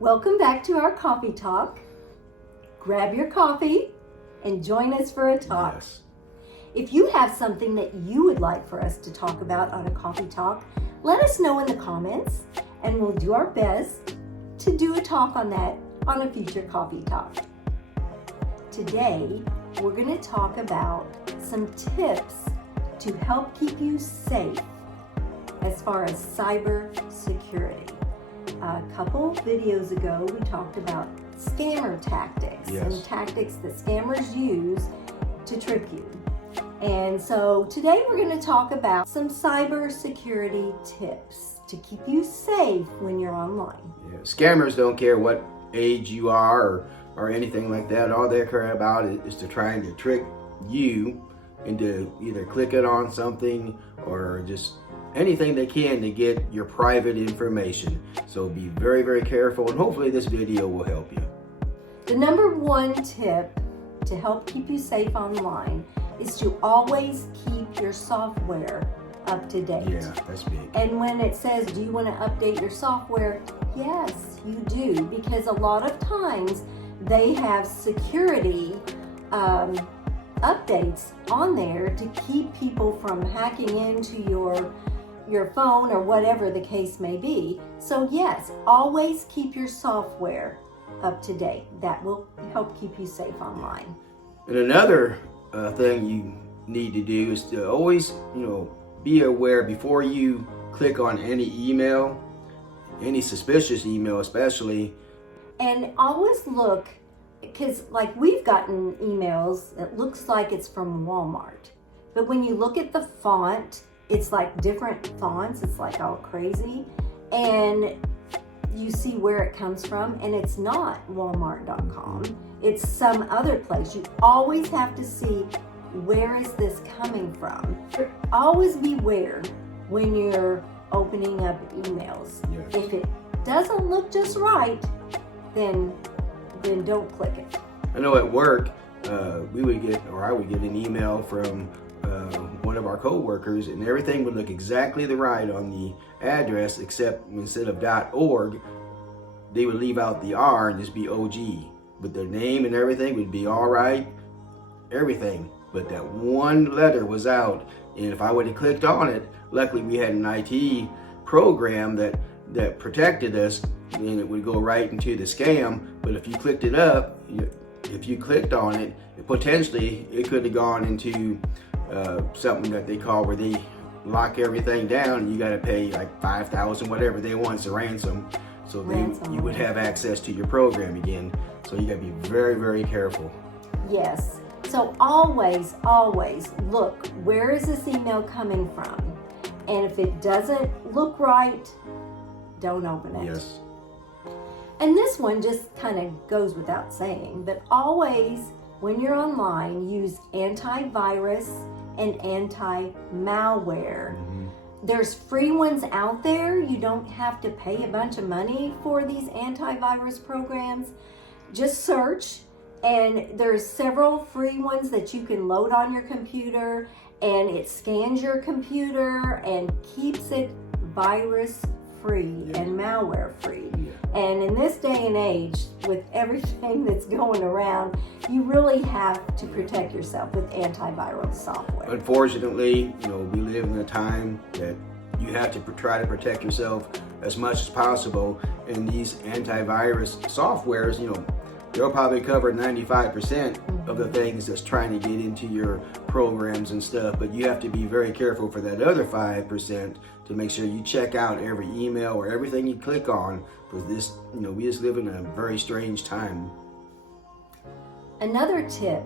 Welcome back to our coffee talk. Grab your coffee and join us for a talk. Yes. If you have something that you would like for us to talk about on a coffee talk, let us know in the comments and we'll do our best to do a talk on that on a future coffee talk. Today, we're going to talk about some tips to help keep you safe as far as cybersecurity. A couple videos ago, we talked about scammer tactics and tactics that scammers use to trick you. And so today we're going to talk about some cybersecurity tips to keep you safe when you're online. Yeah. Scammers don't care what age you are or anything like that. All they care about is to trying to trick you into either clicking on something or just anything they can to get your private information. So be very, very careful, and hopefully this video will help you. The number one tip to help keep you safe online is to always keep your software up to date. Yeah, that's big. And when it says, do you want to update your software? Yes, you do, because a lot of times they have security updates on there to keep people from hacking into your phone or whatever the case may be. So yes, always keep your software up to date. That will help keep you safe online. And another thing you need to do is to always, be aware before you click on any email, any suspicious email especially. And always look, because like we've gotten emails that looks like it's from Walmart, but when you look at the font, it's like different fonts, it's like all crazy, and you see where it comes from, and it's not walmart.com, it's some other place. You always have to see, where is this coming from? Always beware when you're opening up emails. Yes. If it doesn't look just right, then don't click it. I know at work, I would get an email from one of our co-workers, and everything would look exactly right on the address, except instead of .org, they would leave out the R and just be OG. But their name and everything would be all right, everything. But that one letter was out, and if I would have clicked on it, luckily we had an IT program that protected us, and it would go right into the scam. But if you clicked it up, if you clicked on it, potentially it could have gone into something that they call where they lock everything down, and you got to pay like $5,000, whatever they want as a ransom. So you would have access to your program again. So you got to be very, very careful. Yes. So always look, where is this email coming from? And if it doesn't look right, don't open it. Yes. And this one just kind of goes without saying, but always, when you're online, use antivirus and anti-malware. Mm-hmm. There's free ones out there. You don't have to pay a bunch of money for these antivirus programs. Just search, and there's several free ones that you can load on your computer, and it scans your computer and keeps it virus free and malware free. And in this day and age, with everything that's going around, you really have to protect yourself with antiviral software. Unfortunately, we live in a time that you have to try to protect yourself as much as possible. And these antivirus softwares, they'll probably cover 95% of the things that's trying to get into your programs and stuff. But you have to be very careful for that other 5% to make sure you check out every email or everything you click on. Because this, we just live in a very strange time. Another tip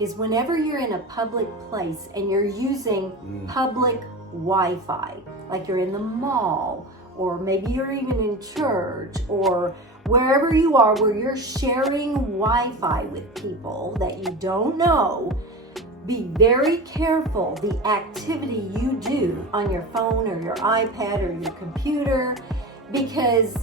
is whenever you're in a public place and you're using public Wi-Fi, like you're in the mall, or maybe you're even in church, or wherever you are where you're sharing Wi-Fi with people that you don't know, be very careful the activity you do on your phone or your iPad or your computer, because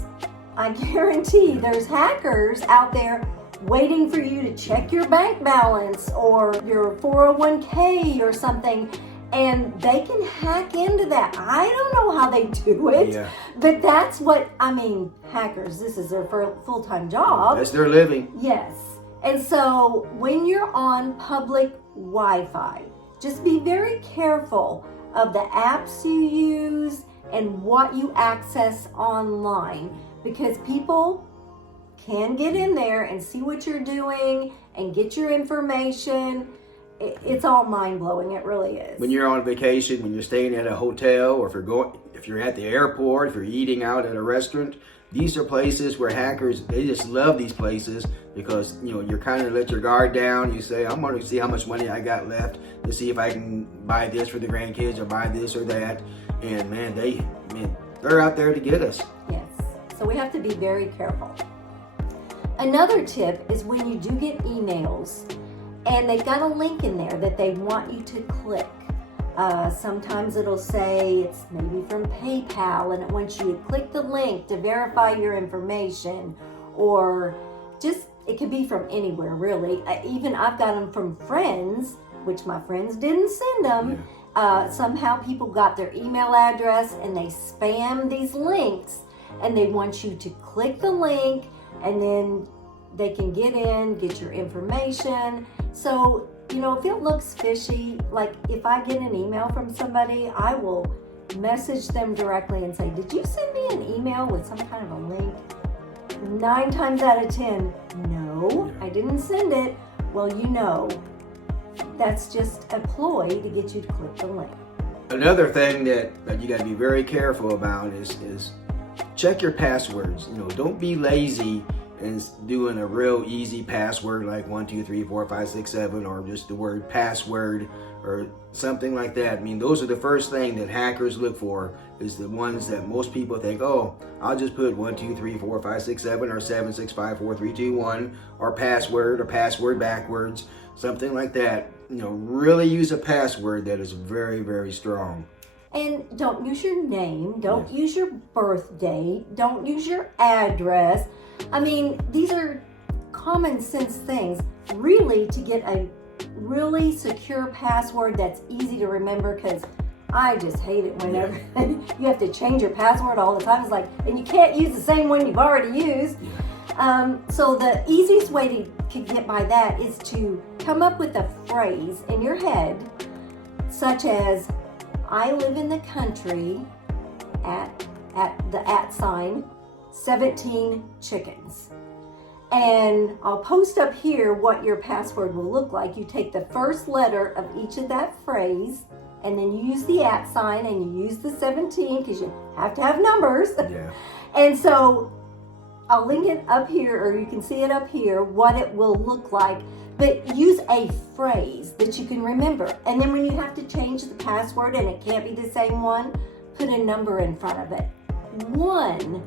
I guarantee there's hackers out there waiting for you to check your bank balance or your 401k or something, And they can hack into that. I don't know how they do it, Yeah. but that's what, I mean, hackers, this is their full-time job. That's their living. Yes. And so when you're on public Wi-Fi, just be very careful of the apps you use and what you access online, because people can get in there and see what you're doing and get your information. It's all mind-blowing. It really is. When you're on vacation, when you're staying at a hotel, or if you're at the airport, if you're eating out at a restaurant, these are places where hackers, they just love these places because, you're kind of let your guard down. You say, I'm going to see how much money I got left to see if I can buy this for the grandkids or buy this or that. And man, they're out there to get us. Yes. So we have to be very careful. Another tip is when you do get emails, and they've got a link in there that they want you to click. Sometimes it'll say it's maybe from PayPal, and it wants you to click the link to verify your information, or just, it could be from anywhere really. Even I've got them from friends, which my friends didn't send them. Yeah. Somehow people got their email address and they spam these links, and they want you to click the link, and then they can get in, get your information. So, if it looks fishy, like if I get an email from somebody, I will message them directly and say, did you send me an email with some kind of a link? 9 times out of 10, no, I didn't send it. Well, that's just a ploy to get you to click the link. Another thing that you got to be very careful about is check your passwords. Don't be lazy and doing a real easy password like 1 2 3 4 5 6 7, or just the word password or something like that. Those are the first thing that hackers look for, is the ones that most people think, oh, I'll just put 1 2 3 4 5 6 7 or 7 6 5 4 3 2 1 or password backwards, something like that. Really use a password that is very, very strong. And don't use your name, don't use your birthday, don't use your address. These are common sense things, really, to get a really secure password that's easy to remember, because I just hate it whenever you have to change your password all the time. It's like, and you can't use the same one you've already used. So the easiest way to get by that is to come up with a phrase in your head, such as, I live in the country at the @ 17 chickens. And I'll post up here what your password will look like. You take the first letter of each of that phrase, and then you use the @ and you use the 17, because you have to have numbers. Yeah. And so I'll link it up here, or you can see it up here, what it will look like. But use a phrase that you can remember. And then when you have to change the password and it can't be the same one, put a number in front of it. 1,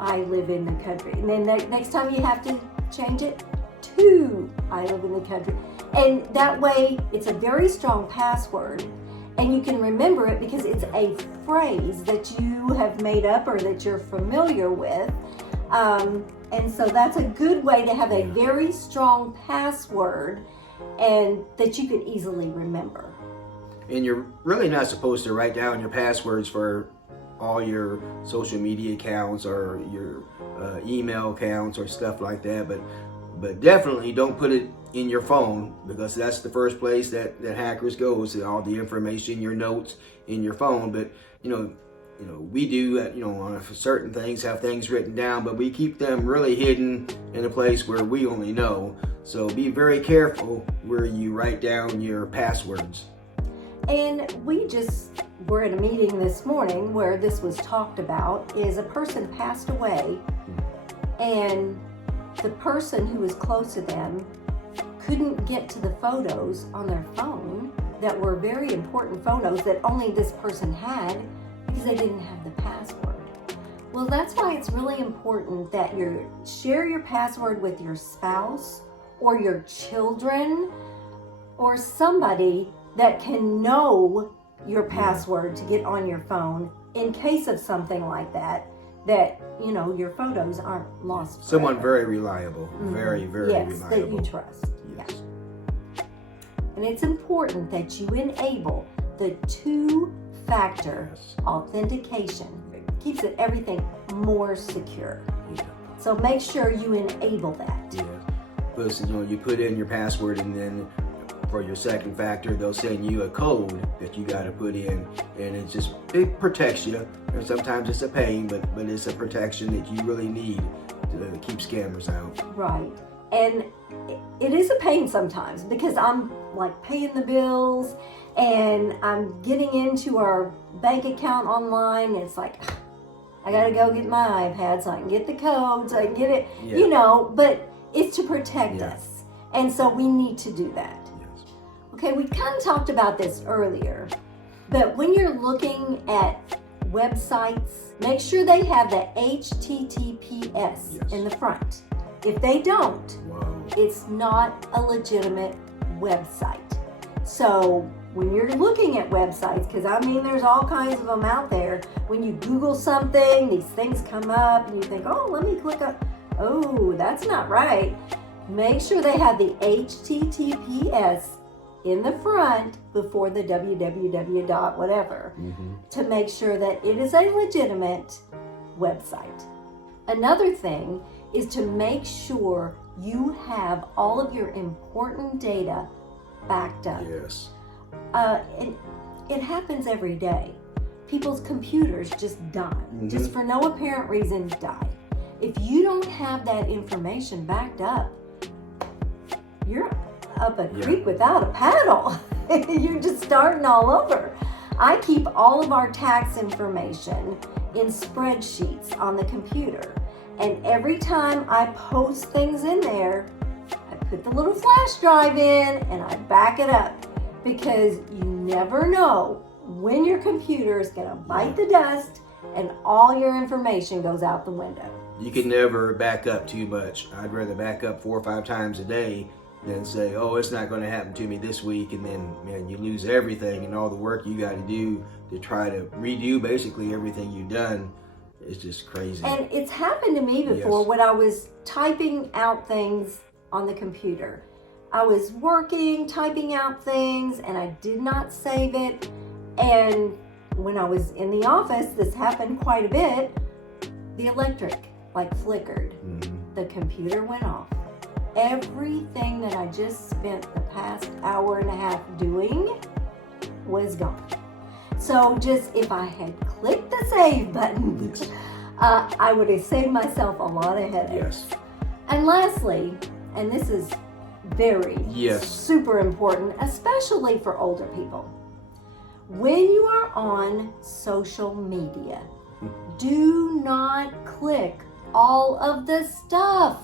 I live in the country. And then next time you have to change it, 2, I live in the country. And that way, it's a very strong password, and you can remember it because it's a phrase that you have made up or that you're familiar with. And so that's a good way to have a very strong password, and that you can easily remember. And you're really not supposed to write down your passwords for all your social media accounts or your email accounts or stuff like that, but definitely don't put it in your phone, because that's the first place that hackers go, is all the information, your notes in your phone. But we do on certain things have things written down, but we keep them really hidden in a place where we only know. So be very careful where you write down your passwords. And we just were at a meeting this morning where this was talked about, is a person passed away, and the person who was close to them couldn't get to the photos on their phone that were very important photos that only this person had, because they didn't have the password. Well, that's why it's really important that you share your password with your spouse or your children or somebody that can know your password to get on your phone in case of something like that, your photos aren't lost forever. Someone very reliable, very, very reliable. That you trust. Yes. Yeah. And it's important that you enable the two-factor authentication. Keeps everything more secure. Yeah. So make sure you enable that. Yeah. Plus, you put in your password, and then for your second factor, they'll send you a code that you got to put in, and it protects you. And sometimes it's a pain, but it's a protection that you really need to keep scammers out. Right. And it is a pain sometimes, because I'm like paying the bills and I'm getting into our bank account online, and it's like, I gotta go get my iPad so I can get the code, so I can get it, but it's to protect us. And so we need to do that. Yes. Okay, we kind of talked about this earlier, but when you're looking at websites, make sure they have the HTTPS in the front. If they don't, it's not a legitimate website. So when you're looking at websites, because there's all kinds of them out there, when you Google something, these things come up and you think, oh, let me click on, oh, that's not right. Make sure they have the HTTPS in the front before the www dot whatever, to make sure that it is a legitimate website. Another thing is to make sure you have all of your important data backed up. Yes. It happens every day. People's computers just die. Just for no apparent reason, die. If you don't have that information backed up, you're up a creek without a paddle. You're just starting all over. I keep all of our tax information in spreadsheets on the computer. And every time I post things in there, I put the little flash drive in and I back it up, because you never know when your computer is going to bite the dust and all your information goes out the window. You can never back up too much. I'd rather back up 4 or 5 times a day than say, oh, it's not going to happen to me this week, and then, man, you lose everything and all the work you got to do to try to redo basically everything you've done. It's just crazy. And it's happened to me before when I was typing out things on the computer. I was working, typing out things, and I did not save it. And when I was in the office, this happened quite a bit. The electric flickered. The computer went off. Everything that I just spent the past hour and a half doing was gone. So just if I had clicked the save button, I would have saved myself a lot of headaches. And lastly, and this is very super important, especially for older people, when you are on social media, do not click all of the stuff.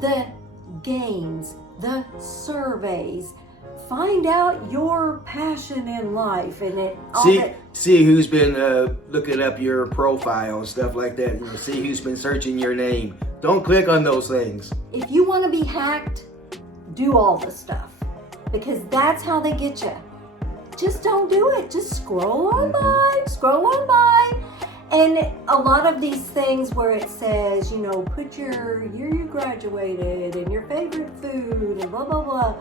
The games, the surveys, find out your passion in life, and see who's been looking up your profile and stuff like that. See who's been searching your name. Don't click on those things. If you want to be hacked, do all the stuff, because that's how they get you. Just don't do it. Just scroll on by. And a lot of these things where it says, put your year you graduated and your favorite food and blah, blah, blah.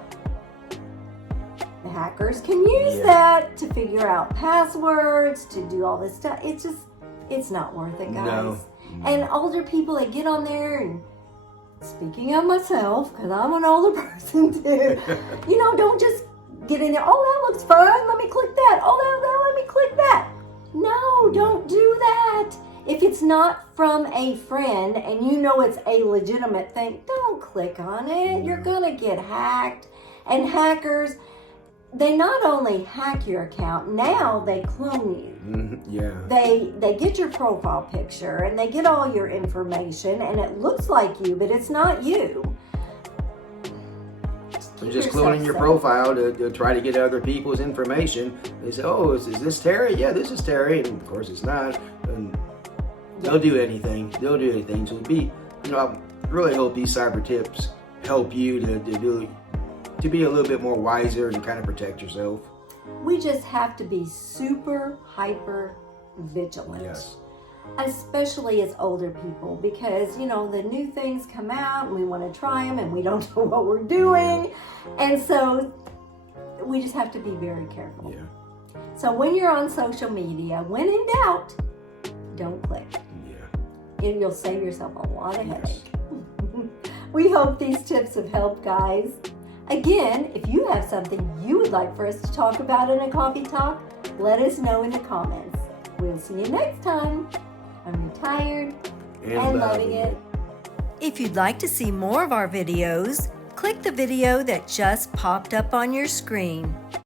The hackers can use that to figure out passwords, to do all this stuff. It's not worth it, guys. No. And older people, they get on there, and speaking of myself, because I'm an older person too, don't just get in there, oh, that looks fun, let me click that. Oh, let me click that. No, don't do that. If it's not from a friend and it's a legitimate thing, don't click on it. You're gonna get hacked. And hackers, they not only hack your account, now they clone you. They get your profile picture and they get all your information, and it looks like you, but it's not you. They're just cloning your profile to try to get other people's information. They say, oh, is this Terri? Yeah, this is Terri. And of course it's not. And they'll do anything. So I really hope these cyber tips help you to be a little bit more wiser and kind of protect yourself. We just have to be super hyper vigilant. Yes. Especially as older people, because the new things come out and we want to try them and we don't know what we're doing, and so we just have to be very careful. So when you're on social media, when in doubt, don't click. Yeah. You'll save yourself a lot of headache. We hope these tips have helped, guys. Again, if you have something you would like for us to talk about in a coffee talk, let us know in the comments. We'll see you next time. I'm retired and loving it. If you'd like to see more of our videos, click the video that just popped up on your screen.